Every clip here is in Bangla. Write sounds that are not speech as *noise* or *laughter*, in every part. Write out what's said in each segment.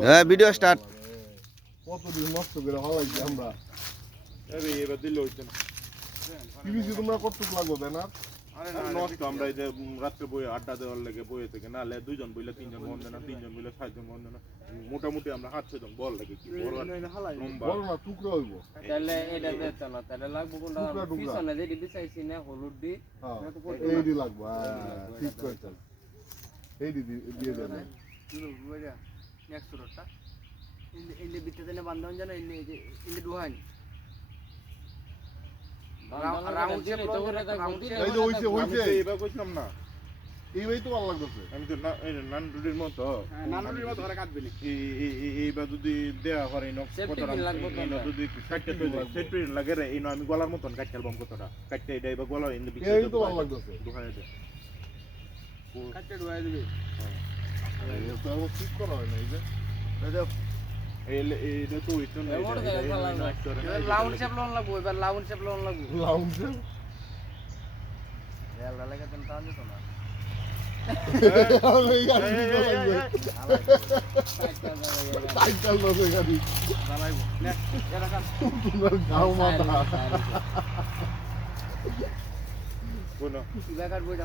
হ্যাঁ, start. কতদিন নষ্ট করে হলাইছি আমরা? এবার দিলে হইতো না। পিভিসি তোমরা কতটুকু লাগবে তাই না নষ্ট আমরা এই যে রাত্রে বই আড্ডা দেওয়ার লেগে বইয়ে থেকে না লে দুইজন বইলে তিনজন মন না তিনজন বইলে না মোটামুটি আমরা হাত ছয়জন বল লাগে কি বড় আর বড় না টুকরা হইব। তাহলে এটা দিতে না তাহলে লাগবে কোনটা? টুকরা টুকরা। পিছনে যেটি না হলুদ দি হ্যাঁ লাগবে হ্যাঁ, ঠিক এইডি দি- দিয়ে দেন নেক্সট রোডটা ডুহান রাউন্ড শেপ রাউন্ড এই যে হইছে আমি এই এই এই- এই- এই- এই এই গলার মতন কাটতে কতটা কাটতে ডুহাই দিবি ঠিক করা হয় না এই যে লাউন্ড শেপ লোন লাগবো এবার লাউন্ড শেপ লোন লাগবো লাউন্ডে এলা লাগে তেন টান দিত না। কোনো বলা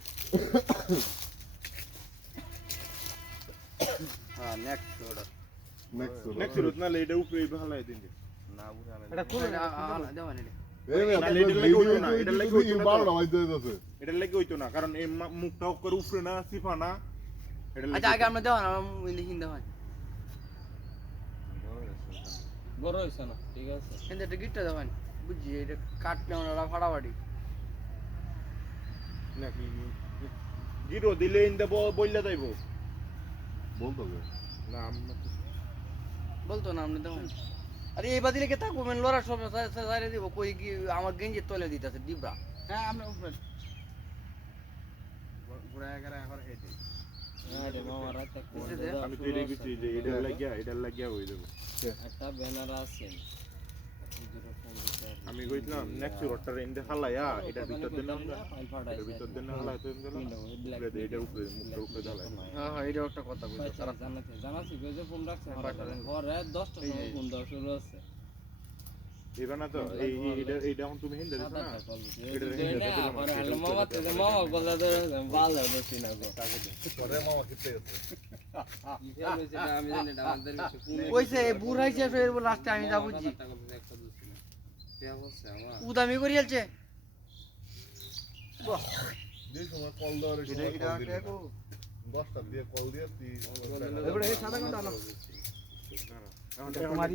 হ্যাঁ নেক্সট ওটা নেক্সট নেক্সট রুট না লেডে উপরে ভালো দিন যে না বুঝা এটা কোন দেওয়া নেই। এই রে নাহলে এটার লাগে হইতো না, এটার লাগে হইতো না তো। বারোটা বাজতে যাচ্ছে। এটা লেগে হইতো না কারণ এই মুখটা করে উপরে না সিফা না। আচ্ছা আগে আমরা দেওয়া না হিন্দা হয়। বড় হয়েছে না ঠিক আছে। কিন্তু এটা গিটটা দেওয়া বুঝছি এটা কাটলে ওনারা ফাড়াফাড়ি নাকি জিরো দিলে ইন্দে বইলা যাইবো। বলতো না আমরা বলতো না আপনি দেওয়া আরে এই বাদিলে কে থাকব? মেন লড়া সব সাইরে দিব। কই কি আমার গেঞ্জির তলে দিতেছে ডিবরা হ্যাঁ আমরা উপরে। ঘুরে গেলে এখন হেঁটে। দে। আমি তো এটা লাগিয়া এটা লাগিয়া হয়ে যাবে একটা ব্যানার আছে হুজুরের ফোন দিতে হবে। আমি কইছিলাম নেক্সট রোডটার ইন্দে হালাইয়া এটা ভিতর দিন আমরা এটা ভিতর দিন হালাই তো এটা উপরে মুখটা উপরে দালাই হ্যাঁ হ্যাঁ এটা একটা কথা কইছো তারা জানাতে জানাছি কই যে ফোন রাখছে পাঠালেন। পরে 10টা সময় ফোন দাও শুরু আছে এবার না তো এই এখন তুমি হিন্দে দিছো না? দিছে। না, হলো মামা তো মামা বলে ভালো না গো। পরে মামা কইছে বুড়াই হয়ে। লাস্টে আমি যা বুঝছি একটা কথা একটা দছি না। আমার? উদামি করি কল না। দশটা দিয়ে কল দিয়ে তুই এবারে সাদা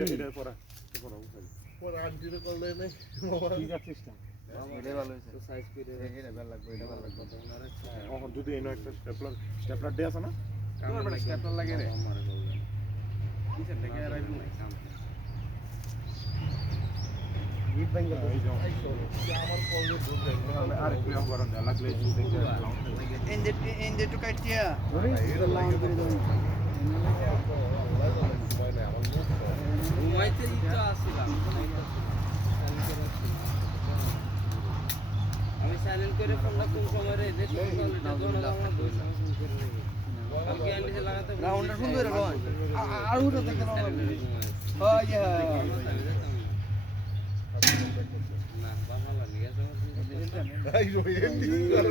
এটা পড়া। পড়া উঠাই। পরে আন্টিরে কল দেয় নাই মামা এটাই ভালো হইছে তো size করে রেখে এটা ভালো লাগবে এটা ভালো লাগবে কত ওনারে এখন যদি এনে একটা স্টেপলার স্টেপলার দিয়ে আছে না মানে লাগে। রে। আমারে লাগে আমি সাইলেন্ট করে ফোনটা কোন সময় রে বলেছি। রাউন্ডটা সুন্দর হলো আর উঠো দেখে হ্যাঁ না বাসালা নিয়ে যাওয়ার এই রো এন্ডি করে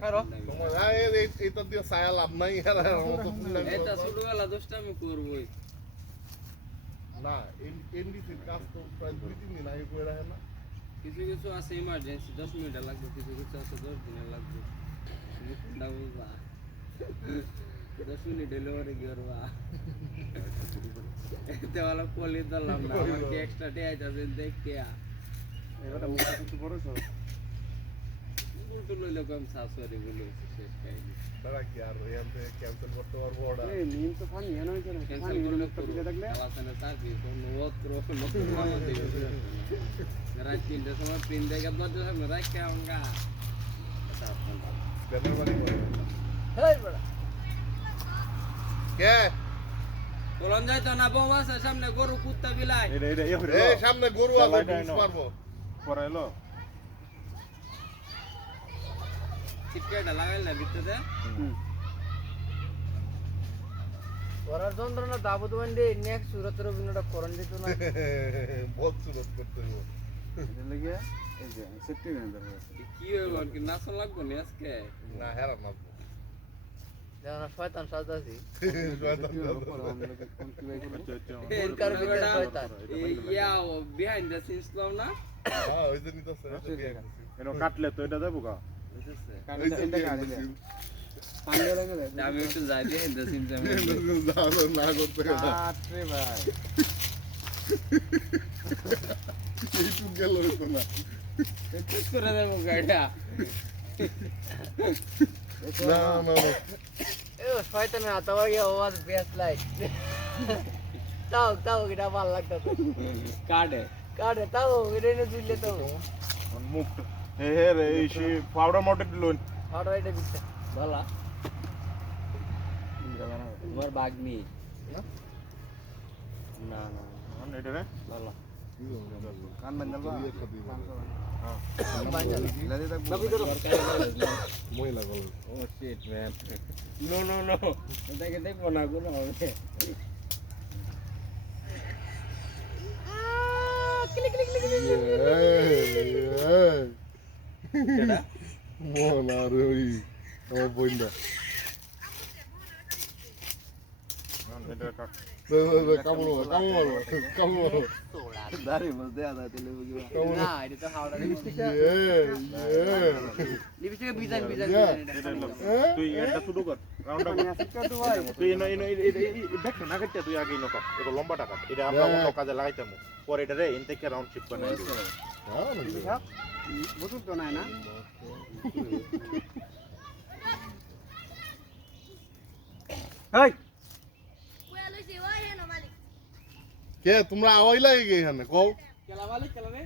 কারও? তোমার এই- এইটা দিয়ে ছায়া লাভ নাই ফুললে এটা ছোটবেলা দোষটা আমি করবোই। না এনডিসির কাজ তো প্রায় দুই তিন দিন আগে করে রাখে না। কিছু কিছু আছে ইমার্জেন্সি দশ মিনিটে লাগবে কিছু কিছু আছে দশ দিনে লাগবে। কোনটা বুঝবা দশ মিনিট ডেলিভারি করবা? এতে ভালো পলি দিলাম না আমার কি এক্সট্রা ডে আছে দেখতে এবারে মুখে কিছু করেছ উল্টো লইলে কম শাশুড়ি বলে শেষ বাজে সামনে গরু ইয়ে আছে চালাইটা বুঝ এনো। পারব পরে এলো চিটকাটা লাগাইল না ভিতরে। করার যন্ত্রণা দাবুদ বান্ডি নেক্সট সুরতের অভিনয়টা করণ দিত না। *laughs* বহুত সুরত করতে হইব। কি হইব কি নাচন লাগবো নি আজকে? না হেরা না যেমন শয়তান সাজাছি *laughs* শয়তান ভিতরে শয়তান। ইয়া বিহাইন্ড দ্য সিনস না? হ্যাঁ ওই যে নিতেছে এটা কাটলে তো এটা দেবো যে আমি একটু যাই দ্য সিনস আমি না করতে গেলে। এইটুক গেল হইতো না। ঠিক করে দেবো গাড়িটা না না না। এ শয়তানের হাতে গিয়ে ওয়াজ বেস্ট লাইট তাও তাও এটা ভালো লাগতো কাটে কাটে তাও এটা দিলে তো। মুখ। হে রে এই সে পাউডার মটে দিলুন অর্ডার এটা দিতে বলা তোমার বাগনি না? না না। মানে এটা রে? বলা কান বান্দাল বা? মহিলা গল। ও shit man no no no দেখে দেখব না কোনো হবে। মন আর ওই আমার কামড় কামড় না এটা আমরা কাজে লাগাইতাম। পরে এটা রে থেকে। রাউন্ড শিপ করে নাই হ্যাঁ কে তোমরা আওয়াই লাগে গে এখানে কও। কেলা মালিক কেলা রে?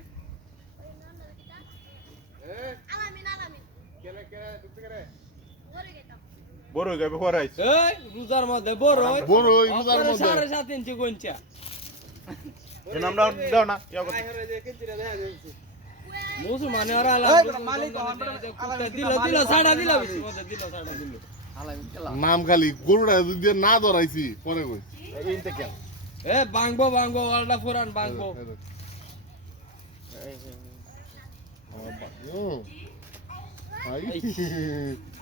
বড় হয়ে যাবে এই রোজার মধ্যে বড় বড় রোজার মধ্যে। সাড়ে সাত ইঞ্চি গঞ্চা এর নাম দাও দাও না ইয়া কথা মুসলমানে ওরা দিল দিল সাড়া দিল দিল সাড়া দিল নাম খালি গরুটা দিয়ে না ধরাইছি পরে কই? এ বাংবো বাংবো ওয়ালটা পুরান বাংবো আই। *laughs*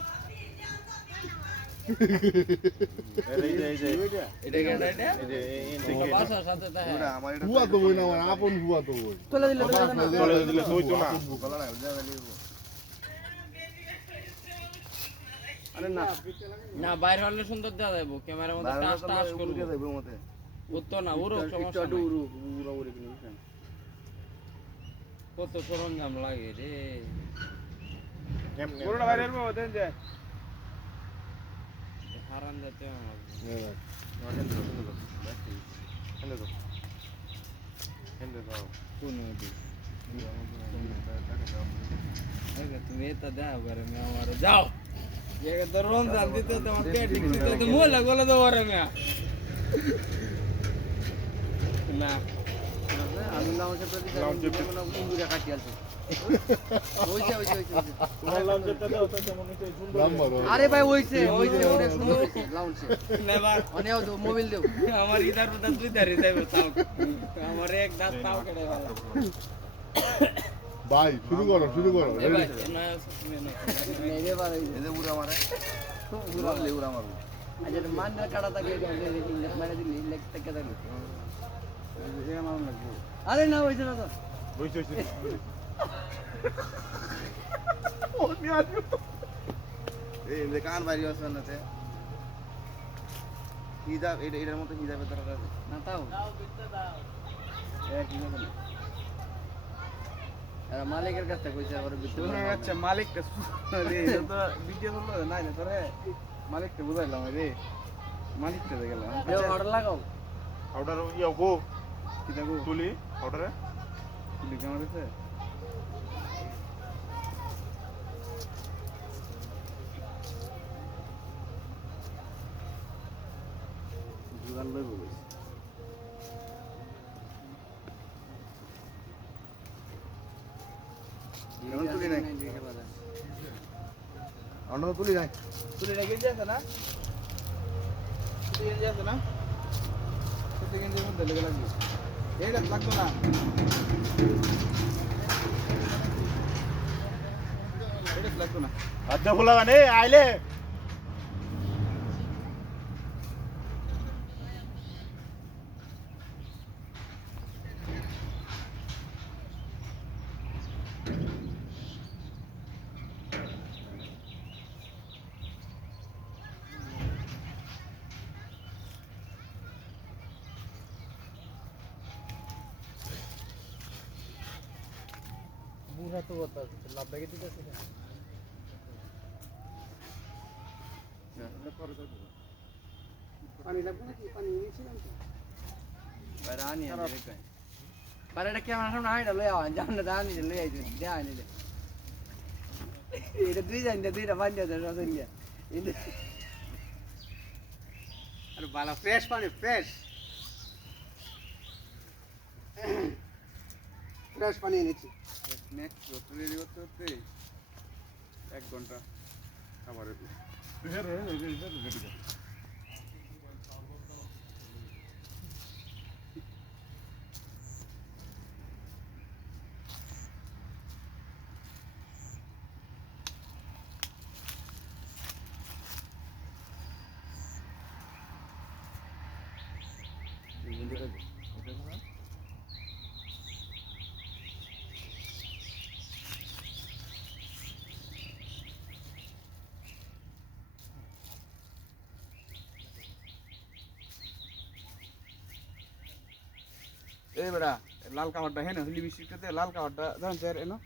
হুয়া তো বই না আমার আপন তো বই তোলে দিলে তোলে না চলে দিলে তুই না না বাইরে হলে সুন্দর দেওয়া যাব ক্যামেরার মধ্যে করব উত্তর না উড়ো সমস্যা নাই। কত সরঞ্জাম লাগে রে যাতে আমার এনে দাও হারান যেতে তুমি তো দেখো করে মেয়ে আমার যাও রমজান দিতে তোমার ক্যাটিং দিতে তো মোলা গোলা তো ওরে মেয়া না আমি লাউঞ্চে প্রতি লাউঞ্চে কাটি আছে আরে ভাই ওইছে ওইছে অনেক সুন্দর। লাউঞ্জে নেবার অনেক মোবাইল দেও আমার ইদার উদার দুই ধারে যাইবে তাও। আমার এক দাঁত তাও কেটে ভালো ভাই শুরু করো শুরু করো এ ভাই না না। নেই রে ভাই এতে উড়া মারে উড়া লে উড়া মারবো মান্ডার কাটা থাকে দিলি লেগ থেকে থাকে। আরে না ওইছে না তো কান বাড়ি আছে না হিজাব এটা এটার মতো হিজাবের দরকার আছে। না তাও? মালিকের কাছ কইছে আবার বিদ্যুৎ আচ্ছা মালিকটা রে তো ভিডিও হলো না না তোরে? মালিকটা বুঝাইলাম রে মালিকটা গেলাম। দেও অর্ডার লাগাও। পাউডার ইয়াও গো। কি দেখো তুলি পাউডারে তুই কেমন আছে জুগাল লইব এখন তুলি নাই। অন্য তুলি নাই? তুলি নাই গেঞ্জি আছে না? গেঞ্জি আছে না? গেঞ্জির মধ্যে লেগে লাগবে এইটা লাগতো না। এটা লাগতো না। আচ্ছা খোলা গানে আইলে বুড়া তো কথা লাভ লাগে ঠিক আছে পানি লাগবে নাকি পানি নিয়েছিলাম তো বাইরে আনি আনি রে কই বাইরে এটা ক্যামেরা সামনে হাইটা লই আওয়ান জান না দানি লই আইছে দে আনি দে এটা দুই জান দে দুইটা বান দে রসন দিয়া এটা আরে বালা ফ্রেশ পানি ফ্রেশ ফ্রেশ পানি এনেছি নেক্সট রেডি করতে করতে এক ঘণ্টা। খাবারের এই বেড়া লাল কাবারটা হ্যাঁ না লিপস্টিকটাতে লাল কাবারটা জানেন স্যার এনো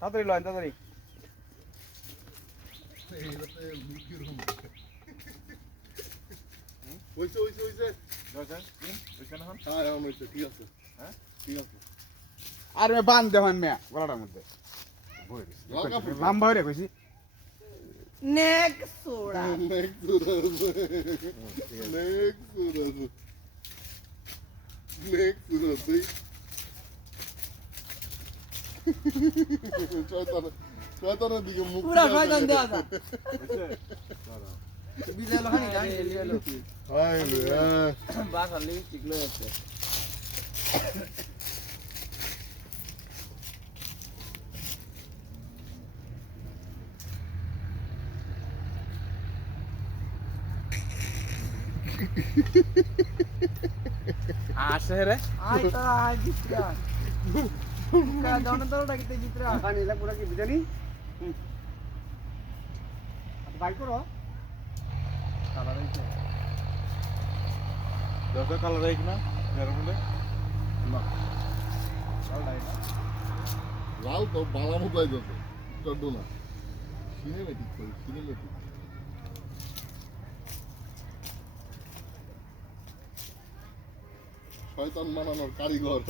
তাড়াতাড়ি লয় তাড়াতাড়ি। হইছে হইছে হইছে দরকার ওইখানে হন। হ্যাঁ হইছে ঠিক আছে। হ্যাঁ? ঠিক আছে। আর মে বান দেওয়ান মে গলাটার মধ্যে। লম্বা হয়ে কইছি। নেক সুরাজ নেক্সট সুরাজ তুই শয়তান শয়তানের দিকে মুখ পুরা শয়তান। দেয়া যা বিজয় লোহানি জানি বিজয় লোক রে বাসা লিপস্টিক লই আছে আসে রে আই তো আই বিত্রা কা দন দরটা কিতে বিত্রা পানি লাগবো নাকি বিজানি বাইক করো কালার হইছে দরকার কালার রাইক না এর মধ্যে লাল তো বালা মতো চড্ডু না সিনেমেটিক করি সিনেমেটিক শয়তান বানানোর কারিগর।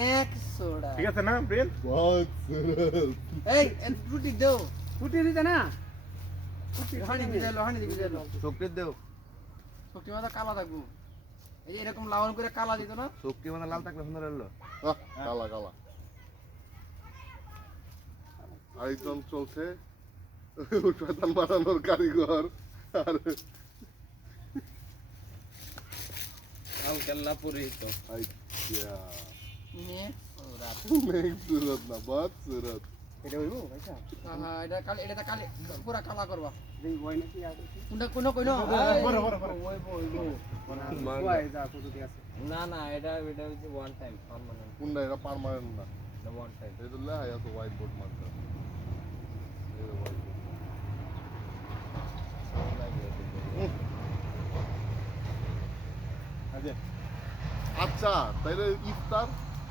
Next soda. ঠিক আছে না প্রিন্স বহুত এই রুটি দাও। ফুটি দিতে না? হানি বিজালো হানি বিজালো শক্তি দেও। শক্তি মাথা কালা থাকব। এই এরকম লাউন করে কালা দিত না? শক্তি মানে লাল থাকলে সুন্দর হলো কালা কালা। আইটম চলছে। শয়তান বানানোর কারিগর। আর হালকা পুরি তো আইয়া। নেক্সট সোডা নেক্সট সুরত না বহুত সুরত। এটা হইবো ভাইসা হ্যাঁ এটা কালি এটা কালি পুরা কালা করবা। দেই ওই নাকি কোনটা কোন কইন বড় বড় বড় ওই যা ঠিক আছে? না না এটা এটা হচ্ছে ওয়ান টাইম পার্মানেন্ট কোনটা? এটা পার্মানেন্ট না। না ওয়ান টাইম এটা লেখা আছে হোয়াইট বোর্ড মার্কার আচ্ছা। আচ্ছা তাইলে ইফতার?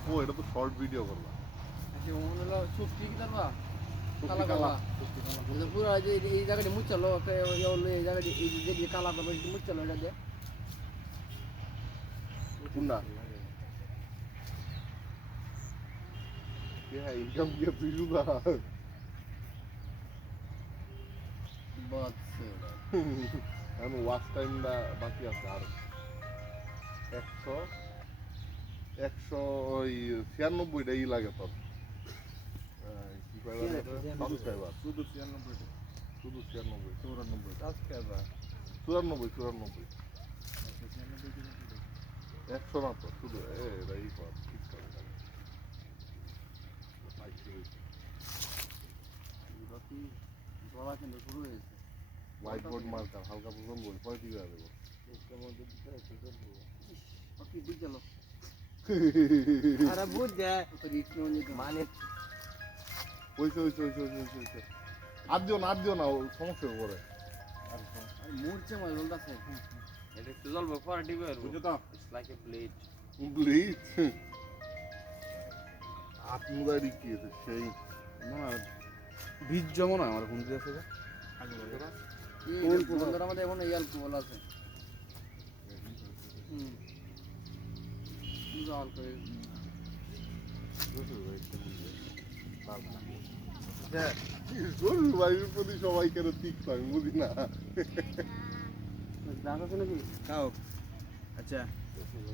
ও এটা তো শর্ট ভিডিও করলাম। আচ্ছা এই জায়গাটা মুচ্ছালো এই জায়গাটা এই যে যে কালা করবা মুচ্ছালো এটা দিয়ে। কোনটা? বদ সোডা আমি ওয়াচ টাইমটা বাকি আছে আর। একশো একশো ওই ছিয়ানব্বইটা ই লাগে তোর সাবস্ক্রাইবার শুধু ছিয়ানব্বই শুধু ছিয়ানব্বই। চৌরানব্বই। সাবস্ক্রাইবার চুরানব্বই চুরানব্বই। একশো না তো শুধু এ এটা ই কর ঠিক করে গলা কিন্তু শুরু হয়েছে হোয়াইট বোর্ড মার্কার হালকা পছন্দ বই পরে ঠিক আছে আরে মানে দিও না দিও না মরছে তো লাইক এ কি সেই না না আমার এই বন্ধুরা আমাদের এখন এই অ্যালকোহল আছে সবাই কেন তীক্ষ্ণ আমি বুঝি নাকি খাও আচ্ছা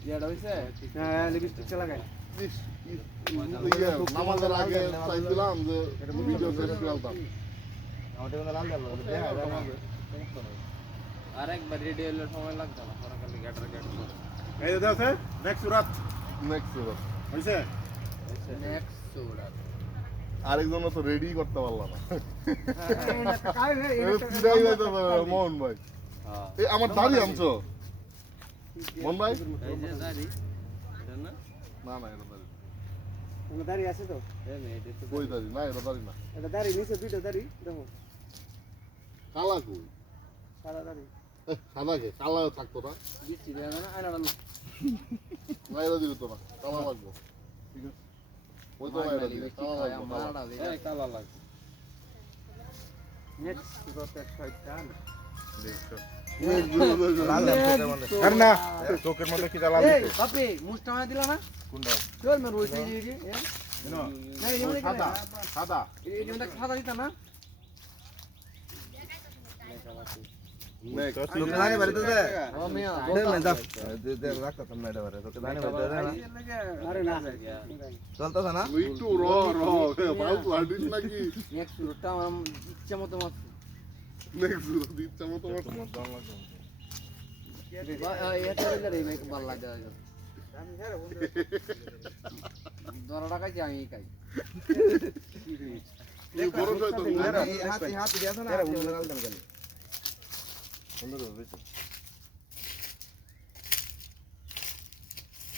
ইয়াটা হইছে হ্যাঁ লিপস্টিক লাগাই নামাজের আগে চাইছিলাম যে ভিডিও শেষ করে আলতাম আর রেডি হলে সময় লাগবে না এই যে আছে? নেক্সট রাত নেক্সট হইছে? নেক্সট সোডা আরেকজন তো রেডি করতে পারলাম না। *laughs* পারে না, মোহন ভাই। হ্যাঁ। আমার দাড়ি আনছো? মোহন ভাই? এই যে দাড়ি না? না এটা দাড়ি। কোনো আছে তো? এই নে এটা কই দাড়ি। না এটা দাড়ি না। এটা দাঁড়িয়ে নিচে দুইটা দাঁড়ি দেখো। কালা কই? সাদা দাঁড়ি। সাদা কে কালা থাকতো না দিবে তো কালা লাগবো ঠিক আছে ওই তো কালা লাগবো না চোখের মধ্যে কি জ্বালা বাপে দিলা না কোনটা চল মের যে সাদা সাদা সাদা দিতা না আরে না একটু র নাকি নেক্সট সোডা আমার ইচ্ছা মতো মাছ নেক্সট ইচ্ছা মতো মারছো। এটা দিলে রে মেক ভালো লাগে দরা টাকা কি আমি খাই শয়তান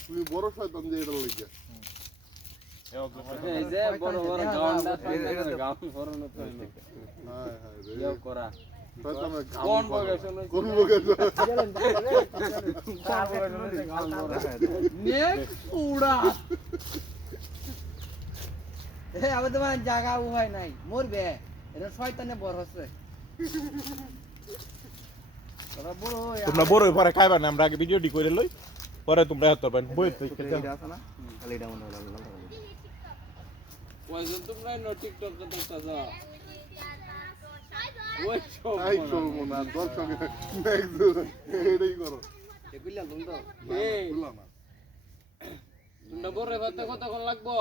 তুমি বড় শয়তান যে এটা লেগে এই যে বড় বড় গাউনটা গাউন বড় না তো হায় হায় ইয়া করা কোন বগেশন কোন বগেশন? নেক্সট সোডা এ তোমার জায়গা উহাই নাই মরবে। এটা শয়তানে বড় হচ্ছে। বড় তোমরা বড় পরে খাইবা না আমরা আগে ভিডিওটি করে লই পরে তোমরা হাত পাবেন বই মনে হয় তোমরা টিকটক দেখতেছ ওই সব তাই চলবো না দর্শকে এটাই করো। এগুলা লুন তো এই বুঝলাম না বড় ভাতে কতক্ষণ লাগবো।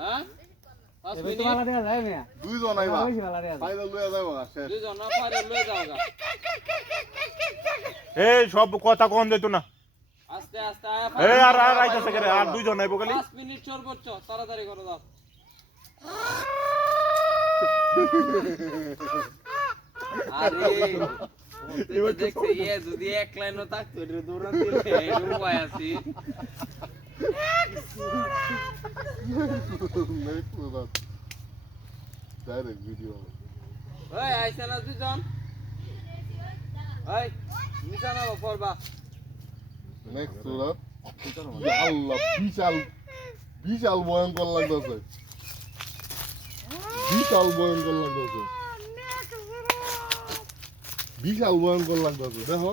হ্যাঁ? দুইজন আইবা। যাব শেষ। না লয়ে এই সব কথা কোন দিত না। আস্তে আস্তে এই আর আর আইতাছে করে? আর দুইজন আইবো খালি। পাঁচ মিনিট সর্বোচ্চ তাড়াতাড়ি করে দাও। আরে তো ইয়ে যদি এক লাইনও থাকতো দৌড়ান উপায় আছে। বিশাল ভয়ঙ্কর লাগতেছে বিশাল ভয়ঙ্কর লাগতেছে বিশাল ভয়ঙ্কর লাগতেছে দেখো।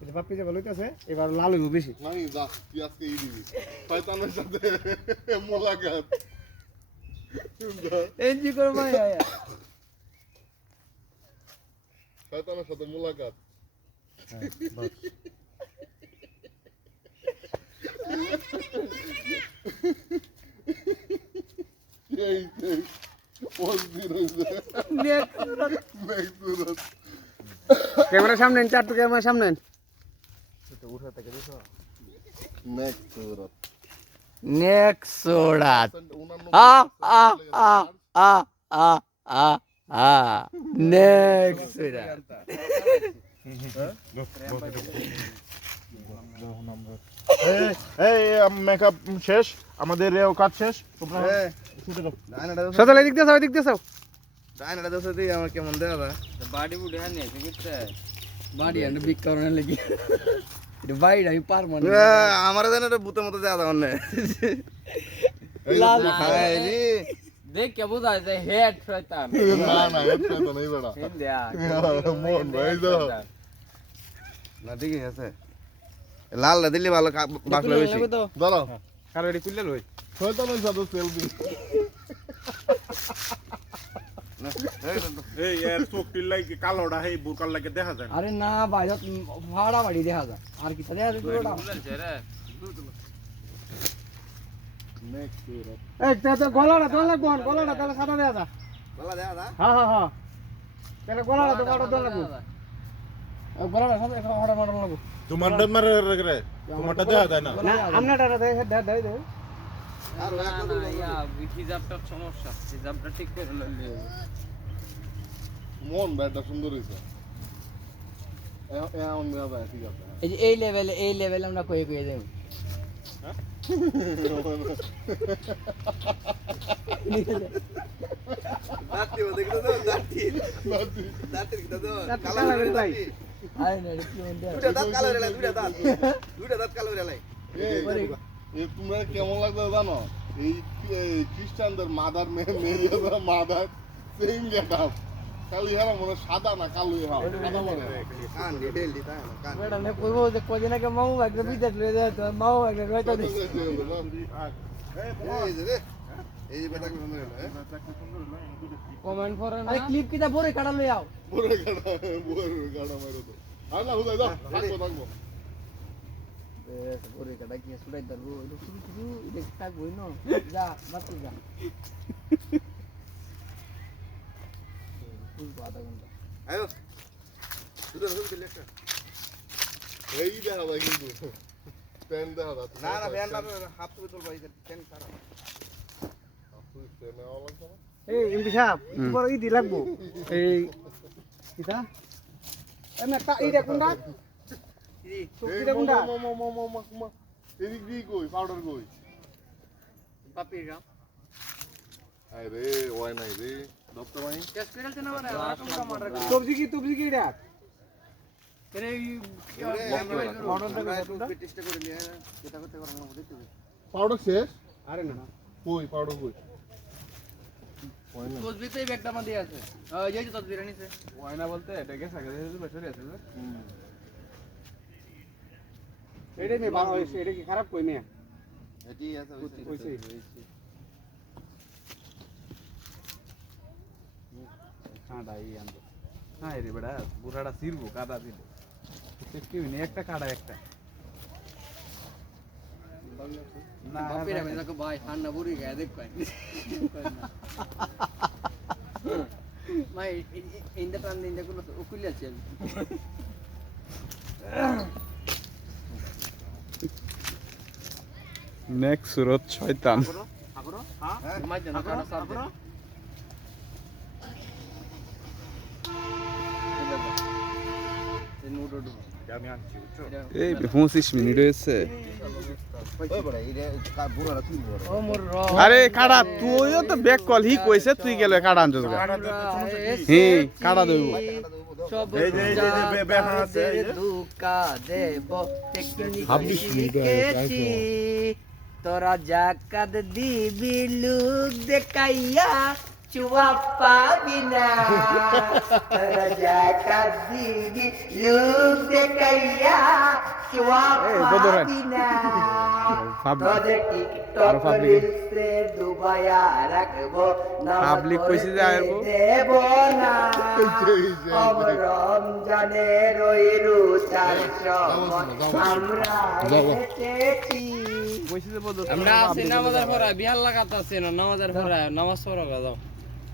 এটা বাপ্পি যে ভালো হইতাছে এবার লাল হইব বেশি। নাই যা তুই আজকে ই দিবি। শয়তানের সাথে *laughs* মোলাকাত। এনজি করে মাই আয়া শয়তানের সাথে মোলাকাত। এই ক্যামেরা সামনে চার তো ক্যামেরা সামনে এটা উঠে থেকে দেখো। নেক্সট সুরাত নেক্সোডাত উনান্ন আ আ আ আ আ আ আ নেক্সোডাত এই এই মেকআপ শেষ আমাদের এও কাজ শেষ। তোমরা এ, শুটে দাও। ডাইনাটা দোষ- সকালে দিক দিয়ে দিক দিয়ে ডাইনাটা দোষ দিয়ে আমার কেমন দেখা যায়? বাড়ি বুড়ি হানি আছে কিচ্ছে বাড়ি আনে বিক করনে লাগি। বাইরে আমি পারব না। আমার যেন এটা ভূতের মতো দেখা যায় অন্য। লাল হায় রে। দেখ কে বোঝায় যে হেড শয়তান। না না এক শয়তান এই বেটা মন ভাই দাও না, ঠিকই আছে। লালটা দিলে ভালো বাসলে বেশি। তো। দাঁড়াও। কারও এটি খুললে লই। শয়তানের সাথে সেলফি না, এই এর চোখটির লাগে কালোটা হেই বুরকার লাগে দেখা যায়। আরে না ভাই ভাড়া বাড়ি দেখা যায়। আর কি দেখা যায় পুরোটা। এই তে গলাটা দল লাগবো গলাটা তাহলে সাদা দেয়া যা ভালো দেখা যায়? হ্যাঁ হ্যাঁ হ্যাঁ। তাহলে গলাটা তো গলাটা দল লাগবো। গলাটা সাথে একটা হড়া মারন লাগবো। তোমারটা মারে রে। তোমারটা দেখা যায় না। না আমনাটা দে দে দে দে আর না না ইয়া হিজাবটার সমস্যা হিজাবটা ঠিক করে লইলে মন ব্যাটটা সুন্দর আছে এই যে এই লেভেলে এই লেভেলে আমরা কয়ে কয়ে কালো হয়ে দুইটা দাঁত কালো গেলাই, দুইটা দাঁত। দুইটা দাঁত কালো। এই এ তোমরা কেমন লাগবে জানো? এই খ্রিস্টানদের mother Maria mother same get up খালি হেরা মনে সাদা না কালো হ্যাঁ সাদা মনে হয়। কান তাই না, কান। বেটা নে কইবো যে কদিন আগে মাও একটা বিদেশ লয়ে যায় তো মাও একটা রয়তো দিস এই যে রে, এই যে বেটাকে সুন্দর হলো, হ্যাঁ? কমেন্ট করে না? আরে ক্লিপ কিটা বরে কাটা লই আও। পুরো গাড়া পুরো গাড়া মারো তো না হুদাই দাও থাকব থাকব। বরে কাটা কি সুরাই দাও এটা শুরু শুরু এটা থাক বই ন যা বাতি যা বুঝব আধা ঘণ্টা আয়ো। দুটো রসুন দিলে একটা। এই দেখা যায় কিন্তু প্যান্ট দেখা এই যে প্যান্ট ছাড়া। প্যান্ট না এই এমপি সাহেব একটু বড় ইদি লাগবো এদিক দিয়ে কই? পাউডার কই? পাপির গাম আরে ওই নাই রে। দত্ত ভাই টেস্ট করে দিতে না মানে? আর কোন মার্ডার সবজি কি তুবজি কি এটা? করে টেস্ট করে নিয়ে যেটা করতে পারব না দেখতে পাউডার শেষ? আরে না কই পাউডার কই? তসবি তো এই ব্যাগটা মধ্যে আছে। ওই যে তসবির নিছে ওয়াইনা বলতে এটা গেছে আগে আছে যে এটা মে ভালো হয়েছে এটা কি খারাপ কই মে এটি আছে হইছে কাঁটা এই আনতো হ্যাঁ রে বেটা বুড়াটা সিরবো কাদা দিলে কি নেই একটা কাটা একটা না পাপির আমি দেখো ভাই ঠান্ডা বুড়ি গায়ে দেখ কই ভাই ইন্দা টান ইন্দা গুলো উকুলি আছে আমি নেক্সট সুরত শয়তান। মাই জানা কাটা সাপ দে এই নোট ওট আমি আনছি বুঝছ? এই পঁচিশ মিনিট হয়েছে। আরে কাড়া তুইও তো ব্যাক কল। হি কইছে তুই গেলে কাড়া আনছিস গা হি কাড়া দেব। ছাব্বিশ মিনিট হয়ে তোরা জাকাত দিবি লুক দেখাইয়া চুয়া পাবি না। তোরা জাকাত দিবি লুক দেখাইয়া পাবলিক। কইছে যে আইবো। দেব না। এই যে, রমজানের ওই আমরা যাও। এসেছি। কইছে যে বলতো আমরা আছি নামাজের পরে বিহার লাগাতে আছি না নামাজের পরে নামাজ পড়া যাও।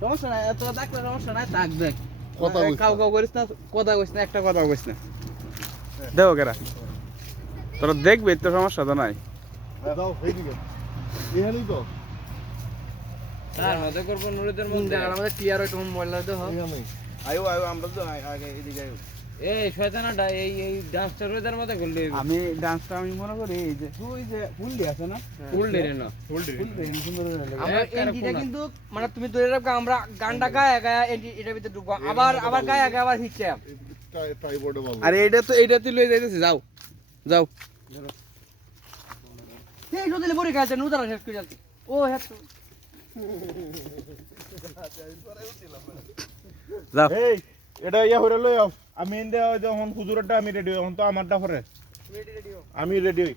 সমস্যা নাই এত দেখলে সমস্যা নাই থাক দেখ। কথা না কথা না একটা কথা না। দেখো কেরা তোরা দেখবে তো সমস্যা তো নাই। আমি ডান্সটা আমি মনে করি এই যে ওই যে ফুলডি আছে না? ফুল না ফুলডি সুন্দর করে লাগে। আমরা এন্ডিটা কিন্তু মানে তুমি ধরে আমরা গানটা গায়ে গায়ে এন্ডি এটার ভিতরে ঢুকবো। আবার আবার গায়ে গায়ে আবার ভালো। আরে এটা তো এইটা তুই লই যাইতেছিস যাও। যাও। এই সদিলে পরে গেছে নুদারা শেষ করে যাচ্ছে। ও হ্যাঁ। যাও। এই এটা ইয়া হইরা লই আও আমি এন্ডে যখন হুজুরটা আমি রেডি হই তো আমারটা পরে আমি রেডি হই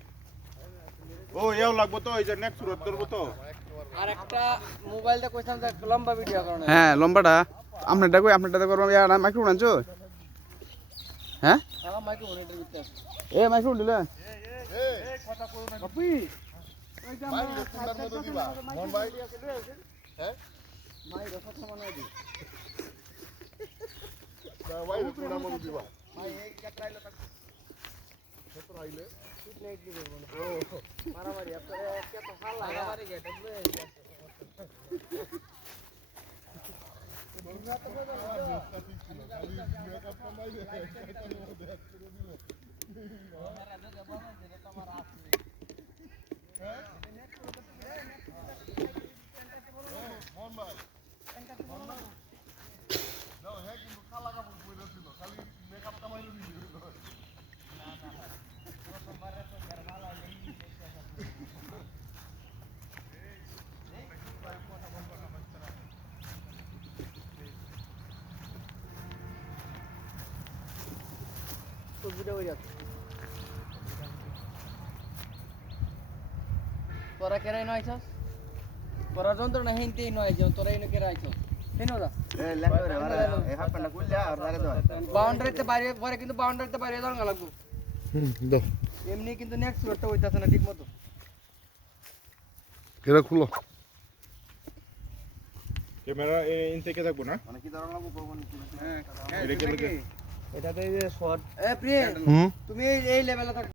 ও ইয়াও লাগবো তো এই যে নেক্সট সুরত করব তো। আর একটা মোবাইলটা কইছিলাম যে লম্বা ভিডিও কারণে হ্যাঁ লম্বাটা। আপনারটা কই আপনারটা করব ইয়া না মাইক্রোফোন আনছো? হ্যাঁ? মাইক্রো এ মাইক্রোফোন দিলে ভাই হয়ে তোরা কেরাই নয়ছস তোরা যন্ত্রণা হিনতেই নয় যে তোরা এনে কেরাই আইছস বাউন্ডারিতে বাইরে পরে কিন্তু বাউন্ডারিতে বাইরে দাঁড়ানো লাগবো দাও এমনি কিন্তু নেক্সট রোডটা হইতাছে না ঠিক মতো এটা খুলো ক্যামেরা ইন থেকে থাকব না হ্যাঁ এটা কে এটাতে যে শর্ট এ প্রিয় তুমি এই লেভেলে